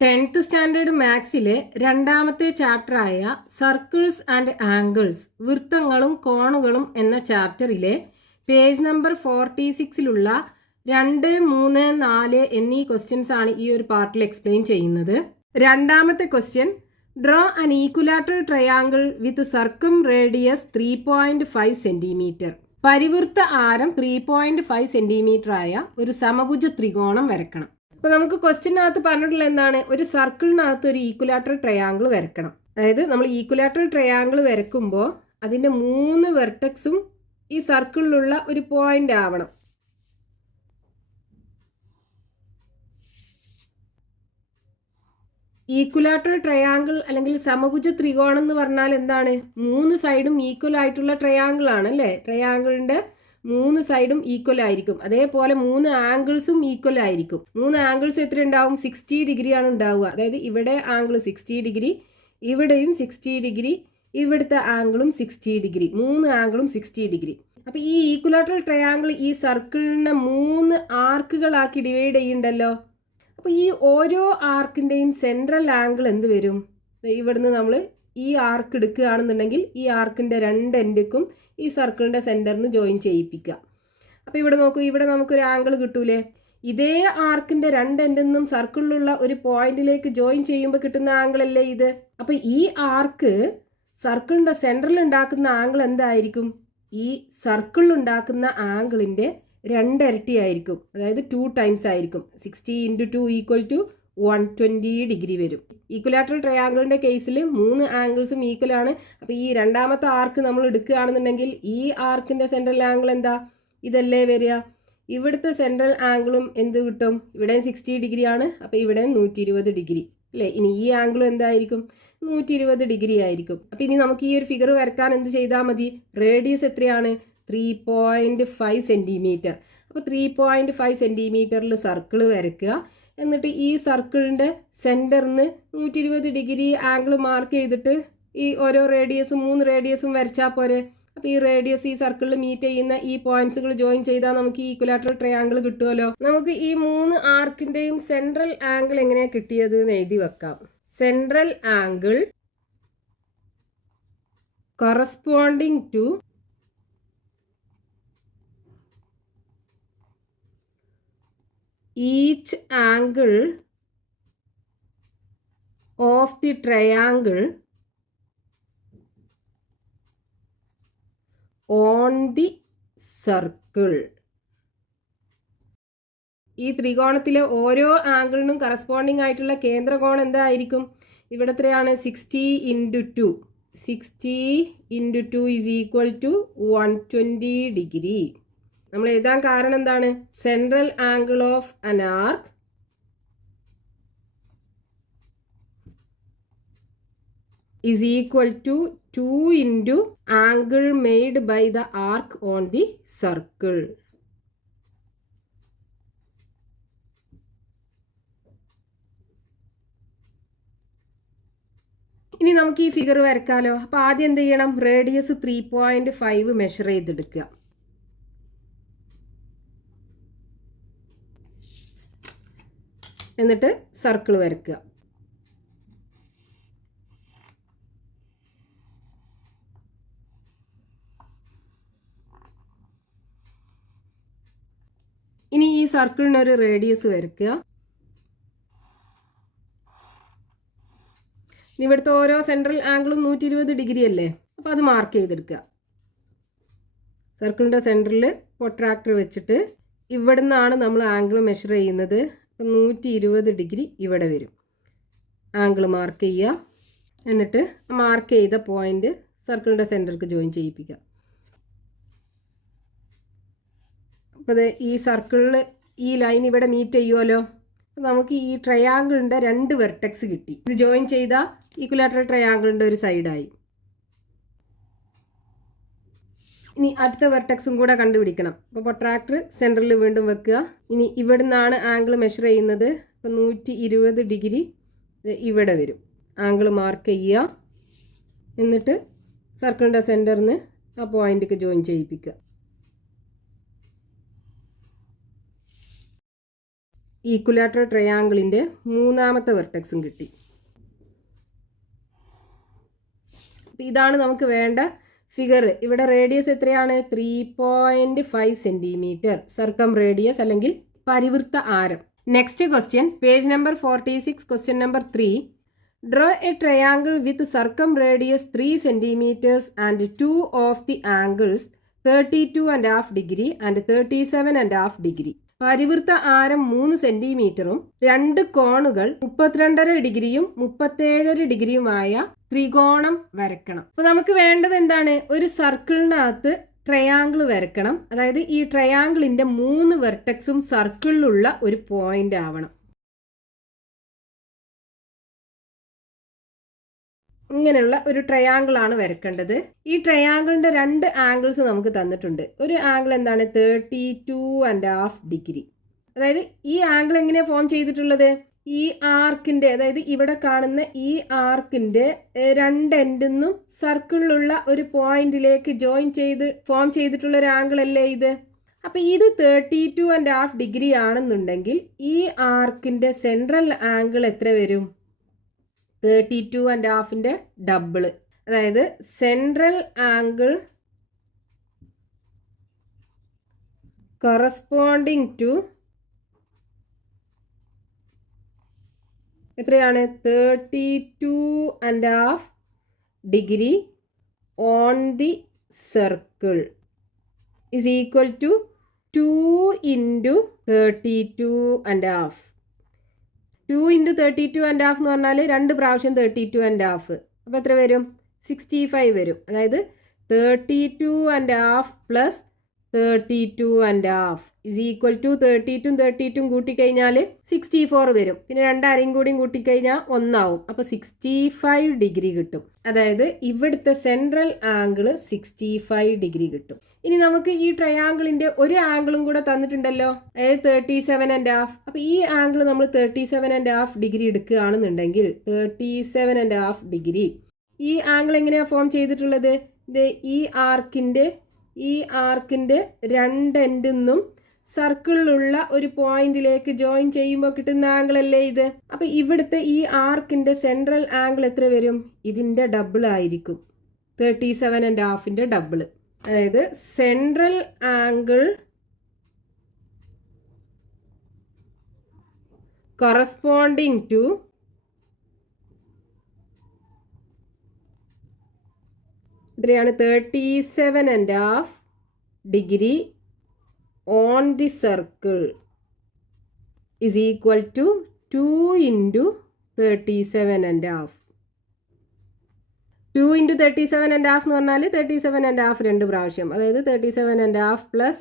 10th standard മാത്സിലെ രണ്ടാമത്തെ ചാപ്റ്ററായ circles and angles വൃത്തങ്ങളും കോണുകളും എന്ന ചാപ്റ്ററിലെ page number 46-ലുള്ള 2, 3, 4 എന്നീ ക്വസ്റ്റ്യൻസ് ആണ് ഈ ഒരു പാർട്ടിൽ എക്സ്പ്ലെയിൻ ചെയ്യുന്നത്. രണ്ടാമത്തെ question, draw an equilateral triangle with circumradius 3.5 centimetre. പരിവൃത്ത ആരം 3.5 സെന്റിമീറ്റർ ആയ ഒരു സമഭുജ ത്രികോണം വരക്കണം. അപ്പോൾ നമുക്ക് ക്വസ്റ്റ്യനകത്ത് പറഞ്ഞിട്ടുള്ള എന്താണ്, ഒരു സർക്കിളിനകത്ത് ഒരു ഈക്വലാറ്ററൽ ട്രയാങ്കിൾ വരക്കണം. അതായത് നമ്മൾ ഈക്വലാറ്ററൽ ട്രയാങ്കിൾ വരക്കുമ്പോൾ അതിൻ്റെ 3 വെർട്ടെക്സും ഈ സർക്കിളിലുള്ള ഒരു പോയിന്റ് ആവണം. ഈക്വലാറ്ററൽ ട്രയാങ്കിൾ അല്ലെങ്കിൽ സമഭുജ ത്രികോണം എന്ന് പറഞ്ഞാൽ എന്താണ്, 3 സൈഡും ഈക്വൽ ആയിട്ടുള്ള ട്രയാങ്കിൾ ആണ് അല്ലേ. ട്രയാങ്കിളിൻ്റെ 3 സൈഡും ഈക്വൽ ആയിരിക്കും. അതേപോലെ 3 ആംഗിൾസും ഈക്വൽ ആയിരിക്കും. 3 ആംഗിൾസ് എത്ര ഉണ്ടാവും? 60 ഡിഗ്രി ആണ് ഉണ്ടാവുക. അതായത് ഇവിടെ ആംഗിൾ 60 ഡിഗ്രി, ഇവിടെയും 60 ഡിഗ്രി, ഇവിടുത്തെ ആംഗിളും 60 ഡിഗ്രി, 3 ആംഗിളും 60 ഡിഗ്രി. അപ്പോൾ ഈ ഈക്വലാറ്ററൽ ട്രയാങ്കിൾ ഈ സർക്കിളിനെ 3 ആർക്കുകളാക്കി ഡിവൈഡ് ചെയ്യുന്നുണ്ടല്ലോ. അപ്പോൾ ഈ ഓരോ ആർക്കിൻ്റെയും സെൻട്രൽ ആംഗിൾ എന്ത് വരും? ഇവിടുന്ന് നമ്മൾ ഈ ആർക്ക് എടുക്കുകയാണെന്നുണ്ടെങ്കിൽ ഈ ആർക്കിൻ്റെ 2 എൻഡുക്കും ഈ സർക്കിളിൻ്റെ സെൻറ്ററിന് ജോയിൻ ചെയ്യിപ്പിക്കുക. അപ്പോൾ ഇവിടെ നോക്കൂ, ഇവിടെ നമുക്കൊരു ആംഗിൾ കിട്ടൂലേ. ഇതേ ആർക്കിൻ്റെ 2 എൻഡിൽ നിന്നും സർക്കിളിലുള്ള ഒരു പോയിന്റിലേക്ക് ജോയിൻ ചെയ്യുമ്പോൾ കിട്ടുന്ന ആംഗിൾ അല്ലേ ഇത്. അപ്പോൾ ഈ ആർക്ക് സർക്കിളിൻ്റെ സെൻറ്ററിൽ ഉണ്ടാക്കുന്ന ആംഗിൾ എന്തായിരിക്കും? ഈ സർക്കിളിൽ ഉണ്ടാക്കുന്ന ആംഗിളിൻ്റെ 2 ഇരട്ടിയായിരിക്കും. അതായത് 2 ടൈംസ് ആയിരിക്കും. 60 × 2 = 120 ഡിഗ്രി വരും. ഈക്വലാറ്ററൽ ട്രയാങ്കിളിൻ്റെ കേസിൽ 3 ആംഗിൾസും ഈക്വൽ ആണ്. അപ്പോൾ ഈ രണ്ടാമത്തെ ആർക്ക് നമ്മൾ എടുക്കുകയാണെന്നുണ്ടെങ്കിൽ ഈ ആർക്കിൻ്റെ സെൻട്രൽ ആംഗിൾ എന്താ? ഇതല്ലേ വരിക. ഇവിടുത്തെ സെൻട്രൽ ആംഗിളും എന്ത് കിട്ടും? ഇവിടെ 60 ഡിഗ്രി ആണ്. അപ്പോൾ ഇവിടെ 120 ഡിഗ്രി അല്ലേ. ഇനി ഈ ആംഗിളും എന്തായിരിക്കും? 120 ഡിഗ്രി ആയിരിക്കും. അപ്പോൾ ഇനി നമുക്ക് ഈ ഒരു ഫിഗർ വരക്കാൻ എന്ത് ചെയ്താൽ മതി? റേഡിയസ് എത്രയാണ്? 3.5 സെൻറ്റിമീറ്റർ. അപ്പോൾ 3.5 സെൻറ്റിമീറ്ററിൽ സർക്കിൾ വരയ്ക്കുക. എന്നിട്ട് ഈ സർക്കിളിൻ്റെ സെൻറ്ററിന് 120 ഡിഗ്രി ആംഗിൾ മാർക്ക് ചെയ്തിട്ട് ഈ ഓരോ റേഡിയസും 3 റേഡിയസും വരച്ചാൽ പോരെ. അപ്പോൾ ഈ റേഡിയസ് ഈ സർക്കിളിൽ മീറ്റ് ചെയ്യുന്ന ഈ പോയിന്റ്സുകൾ ജോയിൻ ചെയ്താൽ നമുക്ക് ഈ ഈക്വലാറ്ററൽ ട്രയാങ്കിൾ കിട്ടുമല്ലോ. നമുക്ക് ഈ 3 ആർക്കിൻ്റെയും സെൻട്രൽ ആംഗിൾ എങ്ങനെയാണ് കിട്ടിയത് എന്ന് എഴുതി വെക്കാം. Central angle corresponding to each angle of the triangle on the circle. ഈ ത്രികോണത്തിലെ ഓരോ ആംഗിളിനും കറസ്പോണ്ടിങ് ആയിട്ടുള്ള കേന്ദ്രകോണം എന്തായിരിക്കും? ഇവിടെ എത്രയാണ്? 60 × 2. 60 × 2 = 120 ഡിഗ്രി. നമ്മൾ എഴുതാൻ കാരണം എന്താണ്? Central angle of an arc is equal to 2 × angle made by the arc on the circle. ഇനി നമുക്ക് ഈ ഫിഗർ വരക്കാലോ. അപ്പോൾ ആദ്യം എന്ത് ചെയ്യണം? റേഡിയസ് 3.5 മെഷർ ചെയ്തെടുക്കുക. എന്നിട്ട് സർക്കിൾ വരയ്ക്കുക. ഇനി ഈ സർക്കിളിനൊരു റേഡിയസ് വരയ്ക്കുക. ഇവിടുത്തെ ഓരോ സെൻട്രൽ ആംഗിളും 120 ഡിഗ്രി അല്ലേ. അപ്പോൾ അത് മാർക്ക് ചെയ്തെടുക്കുക. സർക്കിളിൻ്റെ സെൻറ്ററിൽ പ്രൊട്രാക്ടർ വെച്ചിട്ട് ഇവിടെ നിന്നാണ് നമ്മൾ ആംഗിൾ മെഷർ ചെയ്യുന്നത്. അപ്പോൾ 120 ഡിഗ്രി ഇവിടെ വരും. ആംഗിൾ മാർക്ക് ചെയ്യുക. എന്നിട്ട് മാർക്ക് ചെയ്ത പോയിന്റ് സർക്കിളിൻ്റെ സെൻറ്റർക്ക് ജോയിൻ ചെയ്യിപ്പിക്കുക. അപ്പോൾ ഈ സർക്കിളിൽ ഈ ലൈൻ ഇവിടെ മീറ്റ് ചെയ്യുമല്ലോ. നമുക്ക് ഈ ട്രയാങ്കിളിൻ്റെ 2 വെർട്ടെക്സ് കിട്ടി. ഇത് ജോയിൻ ചെയ്ത ഈക്വലാറ്ററൽ ട്രയാങ്കിളിൻ്റെ ഒരു സൈഡായി. ഇനി അടുത്ത വെർട്ടെക്സും കൂടെ കണ്ടുപിടിക്കണം. അപ്പോൾ പ്രൊട്രാക്ടർ സെൻറ്ററിൽ വീണ്ടും വെക്കുക. ഇനി ഇവിടെ നിന്നാണ് ആംഗിൾ മെഷർ ചെയ്യുന്നത്. അപ്പോൾ 120 ഡിഗ്രി ഇവിടെ വരും. ആംഗിൾ മാർക്ക് ചെയ്യുക. എന്നിട്ട് സർക്കിളിൻ്റെ സെൻറ്ററിന് ആ പോയിന്റിലേക്ക് ജോയിൻ ചെയ്യിപ്പിക്കുക. ഈക്വലാറ്ററൽ ട്രയാങ്കിളിൻ്റെ മൂന്നാമത്തെ വെർട്ടെക്സും കിട്ടി. അപ്പോൾ ഇതാണ് നമുക്ക് വേണ്ട ഫിഗർ. ഇവിടെ റേഡിയസ് എത്രയാണ്? 3.5 സെൻറ്റിമീറ്റർ സർക്കം റേഡിയസ് അല്ലെങ്കിൽ പരിവൃത്ത ആരം. Next question, page number 46, question number 3. Draw a triangle with circum radius 3 centimeters and two of the angles 32.5 degree and 37.5 degree. പരിവൃത്ത ആരം 3 സെന്റിമീറ്ററും 2 കോണുകൾ 32.5 ഡിഗ്രിയും 37 ഡിഗ്രിയുമായ ത്രികോണം വരയ്ക്കണം. അപ്പോൾ നമുക്ക് വേണ്ടത് എന്താണ്? ഒരു സർക്കിളിനകത്ത് ട്രയാങ്കിൾ വരയ്ക്കണം. അതായത് ഈ ട്രയാങ്കിളിന്റെ 3 വെർട്ടെക്സും സർക്കിളിലുള്ള ഒരു പോയിന്റ് ആവണം. ഇങ്ങനെയുള്ള ഒരു ട്രയാങ്കിൾ ആണ് വരയ്ക്കേണ്ടത്. ഈ ട്രയാങ്കിളിന്റെ 2 ആംഗിൾസ് നമുക്ക് തന്നിട്ടുണ്ട്. ഒരു ആംഗിൾ എന്താണ്? 32.5 ഡിഗ്രി. അതായത് ഈ ആംഗിൾ എങ്ങനെയാണ് ഫോം ചെയ്തിട്ടുള്ളത്? ഈ ആർക്കിന്റെ, അതായത് ഇവിടെ കാണുന്ന ഈ ആർക്കിന്റെ 2 എൻഡിൽ നിന്നും സർക്കിളിലുള്ള ഒരു പോയിന്റിലേക്ക് ജോയിൻ ചെയ്ത് ഫോം ചെയ്തിട്ടുള്ള ഒരു ആംഗിൾ അല്ലേ ഇത്? അപ്പൊ ഇത് 32.5 ഡിഗ്രി ആണെന്നുണ്ടെങ്കിൽ ഈ ആർക്കിന്റെ സെൻട്രൽ ആംഗിൾ എത്ര വരും? 32.5ന്റെ ഡബിള്. അതായത് സെൻട്രൽ ആംഗിൾ കറസ്പോണ്ടിങ് ടു എത്രയാണ്? 32.5 degree on the circle is equal to 2 × 32.5. 2 × 32.5 എന്ന് പറഞ്ഞാൽ 2 പ്രാവശ്യം 32.5. അപ്പോൾ എത്ര വരും? 65 വരും. അതായത് 32.5 പ്ലസ് 32.5 ഇസ് ഈക്വൽ ടു 32 കൂട്ടിക്കഴിഞ്ഞാൽ 64 വരും. പിന്നെ 2 അരയും കൂടിയും കൂട്ടിക്കഴിഞ്ഞാൽ 1 ആവും. അപ്പോൾ 65 ഡിഗ്രി കിട്ടും. അതായത് ഇവിടുത്തെ സെൻട്രൽ ആംഗിൾ 65 ഡിഗ്രി കിട്ടും. ഇനി നമുക്ക് ഈ ട്രയാങ്കിളിന്റെ ഒരു ആംഗിളും കൂടെ തന്നിട്ടുണ്ടല്ലോ, അതായത് 37.5. അപ്പോൾ ഈ ആംഗിൾ നമ്മൾ 37.5 ഡിഗ്രി എടുക്കുകയാണെന്നുണ്ടെങ്കിൽ 37.5 ഡിഗ്രി. ഈ ആംഗിൾ എങ്ങനെയാണ് ഫോം ചെയ്തിട്ടുള്ളത്? ഈ ആർക്കിന്റെ 2 എൻഡിൽ നിന്നും സർക്കിളിലുള്ള ഒരു പോയിന്റിലേക്ക് ജോയിൻ ചെയ്യുമ്പോൾ കിട്ടുന്ന ആംഗിൾ അല്ലേ ഇത്? അപ്പൊ ഇവിടുത്തെ ഈ ആർക്കിന്റെ സെൻട്രൽ ആംഗിൾ എത്ര വരും? ഇതിന്റെ ഡബിൾ ആയിരിക്കും, 37.5ന്റെ ഡബിൾ. അതായത് സെൻട്രൽ ആംഗിൾ കറസ്പോണ്ടിങ് ടു എത്രയാണ്? 37.5 degree on the circle is equal to 2 × 37.5. 2 × 37.5 എന്ന് പറഞ്ഞാൽ 37.5 2 പ്രാവശ്യം. അതായത് 37.5 പ്ലസ്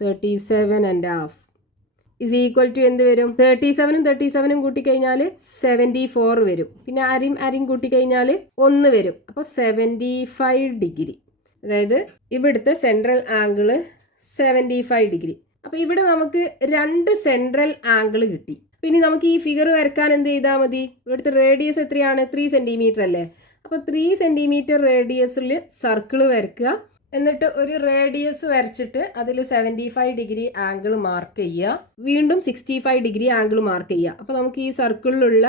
37.5 ഇസ് ഈക്വൽ ടു എന്ത് വരും? 37 കൂട്ടിക്കഴിഞ്ഞാൽ 74 വരും. പിന്നെ അരിയും കൂട്ടിക്കഴിഞ്ഞാൽ 1 വരും. അപ്പോൾ 75 ഡിഗ്രി. അതായത് ഇവിടുത്തെ സെൻട്രൽ ആംഗിള് 75 ഡിഗ്രി. അപ്പോൾ ഇവിടെ നമുക്ക് 2 സെൻട്രൽ ആംഗിൾ കിട്ടി. പിന്നെ നമുക്ക് ഈ ഫിഗർ വരക്കാൻ എന്ത് ചെയ്താൽ മതി? ഇവിടുത്തെ റേഡിയസ് എത്രയാണ്? 3 സെൻറ്റിമീറ്റർ അല്ലേ? അപ്പോൾ 3 സെൻറ്റിമീറ്റർ റേഡിയസിൽ സർക്കിൾ വരയ്ക്കുക. എന്നിട്ട് ഒരു റേഡിയസ് വരച്ചിട്ട് അതിൽ 75 ഡിഗ്രി ആംഗിൾ മാർക്ക് ചെയ്യുക. വീണ്ടും 65 ഡിഗ്രി ആംഗിൾ മാർക്ക് ചെയ്യുക. അപ്പോൾ നമുക്ക് ഈ സർക്കിളിലുള്ള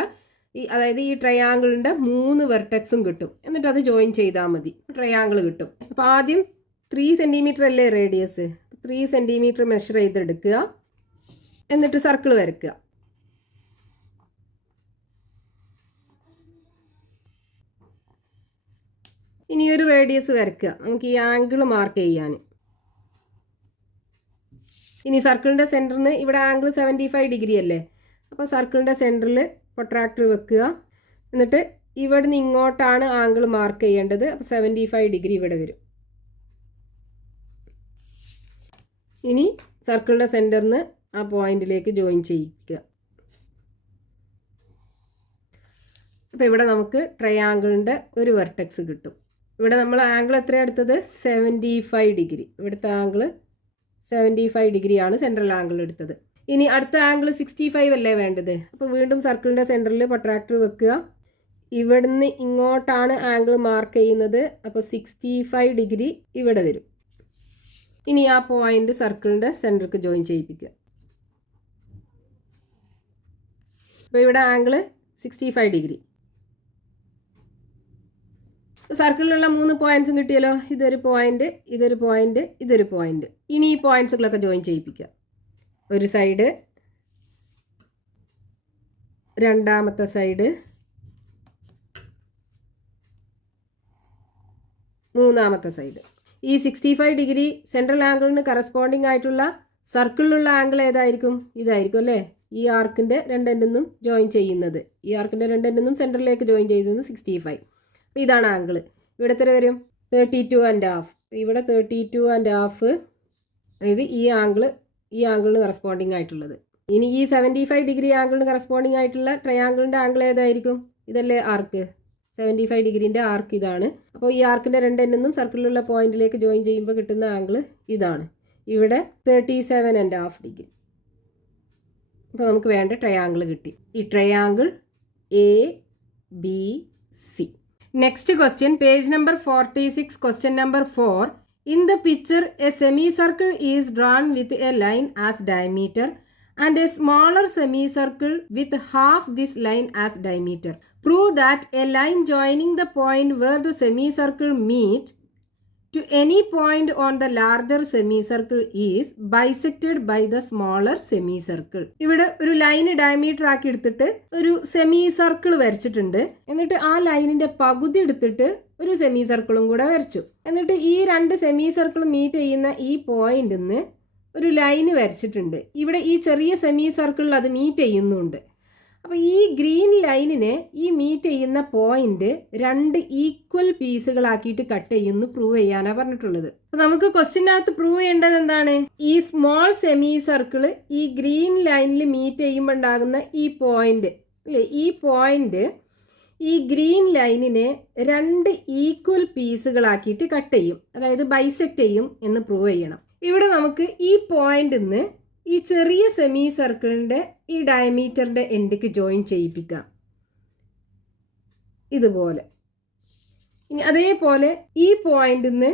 അതായത് ഈ ട്രയാങ്കിളിൻ്റെ 3 വെർട്ടെക്സും കിട്ടും. എന്നിട്ട് അത് ജോയിൻ ചെയ്താൽ മതി, ട്രയാങ്കിൾ കിട്ടും. അപ്പോൾ ആദ്യം 3 സെൻറ്റിമീറ്റർ അല്ലേ റേഡിയസ്? 3 സെൻറ്റിമീറ്റർ മെഷർ ചെയ്തെടുക്കുക. എന്നിട്ട് സർക്കിൾ വരയ്ക്കുക. ഇനി ഒരു റേഡിയസ് വരയ്ക്കുക, നമുക്ക് ഈ ആംഗിൾ മാർക്ക് ചെയ്യാൻ. ഇനി സർക്കിളിൻ്റെ സെൻറ്ററിന് ഇവിടെ ആംഗിൾ 75 ഡിഗ്രി അല്ലേ? അപ്പോൾ സർക്കിളിൻ്റെ സെൻറ്ററിൽ പ്രൊട്രാക്ടർ വെക്കുക. എന്നിട്ട് ഇവിടെ നിന്ന് ഇങ്ങോട്ടാണ് ആംഗിൾ മാർക്ക് ചെയ്യേണ്ടത്. അപ്പോൾ 75 ഡിഗ്രി ഇവിടെ വരും. ഇനി സർക്കിളിൻ്റെ സെൻറ്ററിന് ആ പോയിന്റിലേക്ക് ജോയിൻ ചെയ്യിക്കുക. അപ്പോൾ ഇവിടെ നമുക്ക് ട്രയാങ്കിളിൻ്റെ ഒരു വെർട്ടെക്സ് കിട്ടും. ഇവിടെ നമ്മൾ ആംഗിൾ എത്രയാണ് എടുത്തത്? 75 ഡിഗ്രി. ഇവിടുത്തെ ആംഗിൾ 75 ഡിഗ്രിയാണ് സെൻട്രൽ ആംഗിൾ എടുത്തത്. ഇനി അടുത്ത ആംഗിൾ 65 അല്ലേ വേണ്ടത്? അപ്പോൾ വീണ്ടും സർക്കിളിൻ്റെ സെൻറ്ററിൽ പ്രൊട്രാക്ടർ വെക്കുക. ഇവിടുന്ന് ഇങ്ങോട്ടാണ് ആംഗിൾ മാർക്ക് ചെയ്യുന്നത്. അപ്പോൾ 65 ഡിഗ്രി ഇവിടെ വരും. ഇനി ആ പോയിന്റ് സർക്കിളിൻ്റെ സെൻറ്റർക്ക് ജോയിൻ ചെയ്യിപ്പിക്കുക. അപ്പോൾ ഇവിടെ ആംഗിൾ 65 ഡിഗ്രി. സർക്കിളിലുള്ള 3 പോയിന്റ്സും കിട്ടിയല്ലോ. ഇതൊരു പോയിന്റ്, ഇതൊരു പോയിന്റ്, ഇതൊരു പോയിന്റ്. ഇനി ഈ പോയിന്റ്സുകളൊക്കെ ജോയിൻ ചെയ്യിപ്പിക്കുക. ഒരു സൈഡ്, രണ്ടാമത്തെ സൈഡ്, മൂന്നാമത്തെ സൈഡ്. ഈ 65 ഡിഗ്രി സെൻട്രൽ ആംഗിളിന് കറസ്പോണ്ടിങ് ആയിട്ടുള്ള സർക്കിളിലുള്ള ആംഗിൾ ഏതായിരിക്കും? ഇതായിരിക്കും അല്ലേ. ഈ ആർക്കിൻ്റെ രണ്ടെന്നും ജോയിൻ ചെയ്യുന്നത്, ഈ ആർക്കിൻ്റെ രണ്ടെന്നും സെൻറ്ററിലേക്ക് ജോയിൻ ചെയ്യുന്നത് 65. അപ്പോൾ ഇതാണ് ആംഗിൾ. ഇവിടെ എത്ര വരും? 32.5. ഇവിടെ 32.5, അതായത് ഈ ആംഗിളിന് കറസ്പോണ്ടിങ് ആയിട്ടുള്ളത്. ഇനി ഈ 75 ഡിഗ്രി ആംഗിളിന് കറസ്പോണ്ടിങ് ആയിട്ടുള്ള ട്രയാംഗിളിൻ്റെ ആംഗിൾ ഏതായിരിക്കും? ഇതല്ലേ ആർക്ക്, 75 ഡിഗ്രീൻ്റെ ആർക്ക് ഇതാണ്. അപ്പോൾ ഈ ആർക്കിൻ്റെ രണ്ടെന്നും സർക്കിളിലുള്ള പോയിന്റിലേക്ക് ജോയിൻ ചെയ്യുമ്പോൾ കിട്ടുന്ന ആംഗിൾ ഇതാണ്. ഇവിടെ 37.5 ഡിഗ്രി. അപ്പോൾ നമുക്ക് വേണ്ട ട്രയാംഗിൾ കിട്ടി. ഈ triangle ABC. Next question, page number 46, question number 4. In the picture, a semicircle is drawn with a line as diameter and a smaller semicircle with half this line as diameter. Prove that a line joining the point where the semicircle meet to any point on the larger semicircle is bisected by the smaller semicircle. ഇവിടെ ഒരു line diameter ആക്കി എടുത്തിട്ട് ഒരു semi circle വരച്ചിട്ടുണ്ട്. എന്നിട്ട് ആ ലൈനിന്റെ പകുതി എടുത്തിട്ട് ഒരു സെമി സർക്കിളും കൂടെ വരച്ചു. എന്നിട്ട് ഈ രണ്ട് സെമി സർക്കിൾ മീറ്റ് ചെയ്യുന്ന ഈ പോയിന്റിൽ നിന്ന് ഒരു ലൈന് വരച്ചിട്ടുണ്ട്. ഇവിടെ ഈ ചെറിയ സെമി സർക്കിളിൽ അത് മീറ്റ് ചെയ്യുന്നുണ്ട്. അപ്പോൾ ഈ ഗ്രീൻ ലൈനിനെ ഈ മീറ്റ് ചെയ്യുന്ന പോയിന്റ് 2 ഈക്വൽ പീസുകളാക്കിയിട്ട് കട്ട് ചെയ്യുന്നു പ്രൂവ് ചെയ്യാനാണ് പറഞ്ഞിട്ടുള്ളത്. അപ്പോൾ നമുക്ക് ക്വസ്റ്റ്യനകത്ത് പ്രൂവ് ചെയ്യേണ്ടത് എന്താണ്? ഈ സ്മോൾ സെമി സർക്കിൾ ഈ ഗ്രീൻ ലൈനിൽ മീറ്റ് ചെയ്യുമ്പോൾ ഉണ്ടാകുന്ന ഈ പോയിന്റ് അല്ലേ, ഈ പോയിന്റ് ഈ ഗ്രീൻ ലൈനിനെ 2 ഈക്വൽ പീസുകളാക്കിയിട്ട് കട്ട് ചെയ്യും, അതായത് ബൈസെക്ട് ചെയ്യും എന്ന് പ്രൂവ് ചെയ്യണം. ഇവിടെ നമുക്ക് ഈ പോയിന്റിൽ നിന്ന് ഈ ചെറിയ സെമി സർക്കിളിൻ്റെ ഈ ഡയമീറ്ററിൻ്റെ എൻഡിക്ക് ജോയിൻ ചെയ്യിപ്പിക്കാം ഇതുപോലെ. ഇനി അതേപോലെ ഈ പോയിന്റിൽ നിന്ന്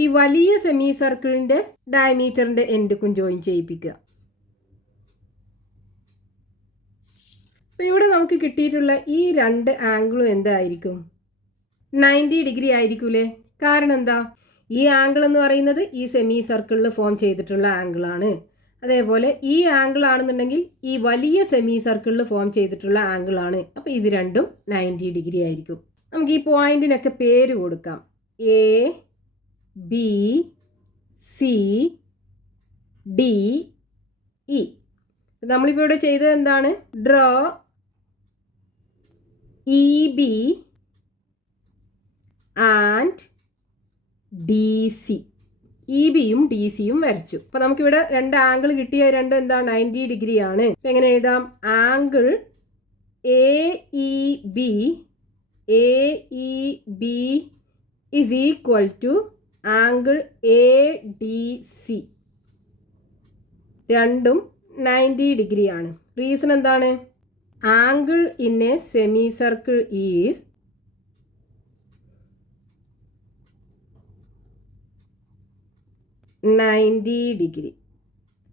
ഈ വലിയ സെമി സർക്കിളിൻ്റെ ഡയമീറ്ററിൻ്റെ എൻഡിക്കും ജോയിൻ ചെയ്യിപ്പിക്കുക. അപ്പോൾ ഇവിടെ നമുക്ക് കിട്ടിയിട്ടുള്ള ഈ 2 ആംഗിളും എന്തായിരിക്കും? 90 ഡിഗ്രി ആയിരിക്കൂലേ? കാരണം എന്താ? ഈ ആംഗിൾ എന്ന് പറയുന്നത് ഈ സെമി സർക്കിളിൽ ഫോം ചെയ്തിട്ടുള്ള ആംഗിളാണ്. അതേപോലെ ഈ ആംഗിൾ ആണെന്നുണ്ടെങ്കിൽ ഈ വലിയ സെമി സർക്കിളിൽ ഫോം ചെയ്തിട്ടുള്ള ആംഗിളാണ്. അപ്പോൾ ഇത് രണ്ടും 90 ഡിഗ്രി ആയിരിക്കും. നമുക്ക് ഈ പോയിന്റിനൊക്കെ പേര് കൊടുക്കാം. ABCDE. നമ്മളിപ്പോൾ ഇവിടെ ചെയ്തത് എന്താണ്? Draw EB and DC. EBയും DCയും വരച്ചു. അപ്പോൾ നമുക്കിവിടെ 2 ആംഗിൾ കിട്ടിയ രണ്ടും എന്താ? 90 ഡിഗ്രി ആണ്. എങ്ങനെ എഴുതാം? Angle AEB is equal to angle ADC. രണ്ടും 90 ഡിഗ്രി ആണ്. റീസൺ എന്താണ്? Angle in A semi circle is degree.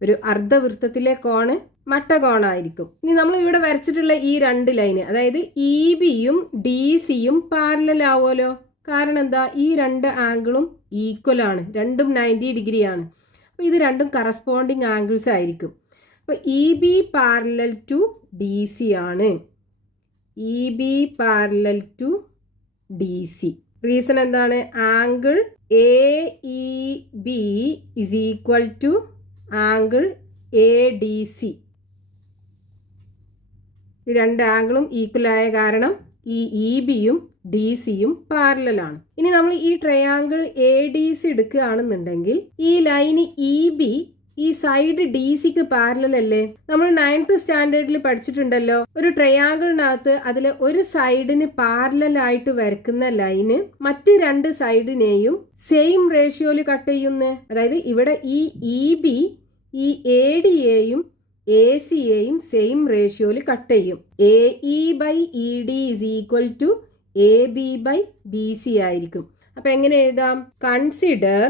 ഒരു അർദ്ധവൃത്തത്തിലെ കോണ് മട്ടകോണായിരിക്കും. ഇനി നമ്മൾ ഇവിടെ വരച്ചിട്ടുള്ള ഈ 2 ലൈന്, അതായത് EBയും DCയും പാരലൽ ആവുമല്ലോ. കാരണം എന്താ? ഈ 2 ആംഗിളും ഈക്വൽ ആണ്, രണ്ടും 90 ഡിഗ്രി ആണ്. അപ്പോൾ ഇത് രണ്ടും കറസ്പോണ്ടിങ് ആംഗിൾസ് ആയിരിക്കും. അപ്പോൾ EB പാരലൽ ടു DC ആണ്. EB parallel to DC. Reason എന്താണ്? Angle AEB is equal to angle ADC. 2 ആംഗിളും ഈക്വൽ ആയ കാരണം ഈ EBയും DCയും പാരലലാണ്. ഇനി നമ്മൾ ഈ ട്രയാംഗിൾ ADC എടുക്കുകയാണെന്നുണ്ടെങ്കിൽ ഈ ലൈന് EB ഈ സൈഡ് DCക്ക് പാരലൽ അല്ലേ? നമ്മൾ 9th സ്റ്റാൻഡേർഡിൽ പഠിച്ചിട്ടുണ്ടല്ലോ, ഒരു ട്രയാംഗിളിനകത്ത് അതിലെ ഒരു സൈഡിന് പാരലൽ ആയിട്ട് വരക്കുന്ന ലൈന് മറ്റ് 2 സൈഡിനെയും സെയിം റേഷ്യോയിൽ കട്ട് ചെയ്യുന്നു. അതായത് ഇവിടെ ഈ EB ഈ ADയെയും ACയെയും സെയിം റേഷ്യോയിൽ കട്ട് ചെയ്യും. AE/ED is equal to AB/BC ആയിരിക്കും. അപ്പം എങ്ങനെ എഴുതാം? Consider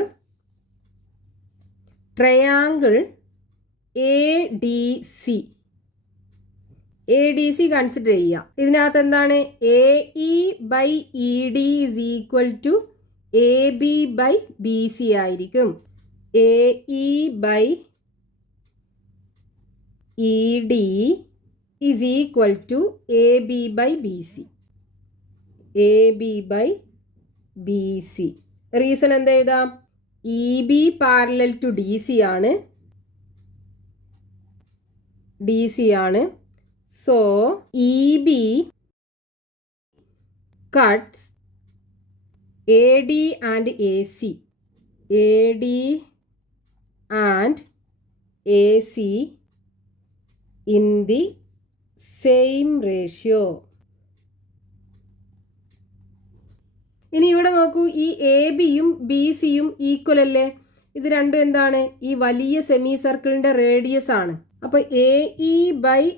triangle ADC ADC consider ചെയ്യുക. ഇതിനകത്ത് എന്താണ്? AE/ED is equal to AB/BC ആയിരിക്കും. AE/ED is equal to AB/BC. AB/BC. Reason എന്താ എഴുതാം? EB പാരലൽ ടു DC ആണ്. So EB cuts AD and AC. AD and AC in the same ratio. ഇനി ഇവിടെ നോക്കൂ, ഈ AB-യും BC-യും ഈക്വൽ അല്ലേ? ഇത് രണ്ടും എന്താണ്? ഈ വലിയ സെമി സർക്കിളിൻ്റെ റേഡിയസ് ആണ്. അപ്പോൾ AE/ED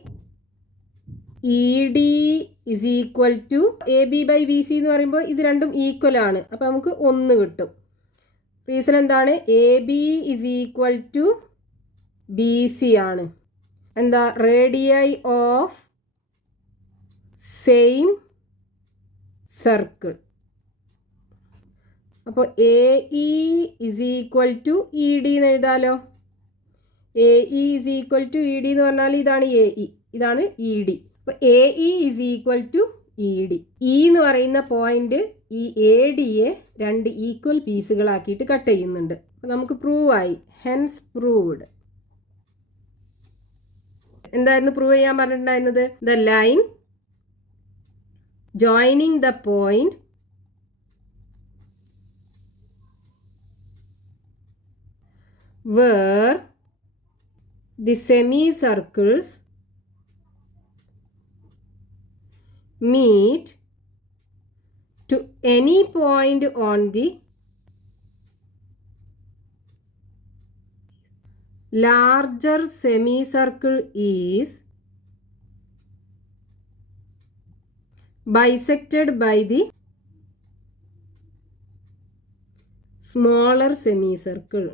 is equal to AB/BC എന്ന് പറയുമ്പോൾ ഇത് രണ്ടും ഈക്വൽ ആണ്. അപ്പോൾ നമുക്ക് 1 കിട്ടും. റീസൺ എന്താണ്? AB is equal to BC ആണ്. എന്താ? Radii of same circle. അപ്പോൾ AE is equal to ED എന്ന് എഴുതാലോ. AE is equal to ED എന്ന് പറഞ്ഞാൽ ഇതാണ് AE, ഇതാണ് ED. അപ്പോൾ AE is equal to ED. E എന്ന് പറയുന്ന പോയിന്റ് ഈ ADയെ 2 ഈക്വൽ പീസുകളാക്കിയിട്ട് കട്ട് ചെയ്യുന്നുണ്ട്. അപ്പോൾ നമുക്ക് പ്രൂവ് ആയി. Hence proved. എന്തായിരുന്നു പ്രൂവ് ചെയ്യാൻ പറഞ്ഞിട്ടുണ്ടായിരുന്നത്? The line joining the point where the semicircles meet to any point on the larger semicircle is bisected by the smaller semicircle.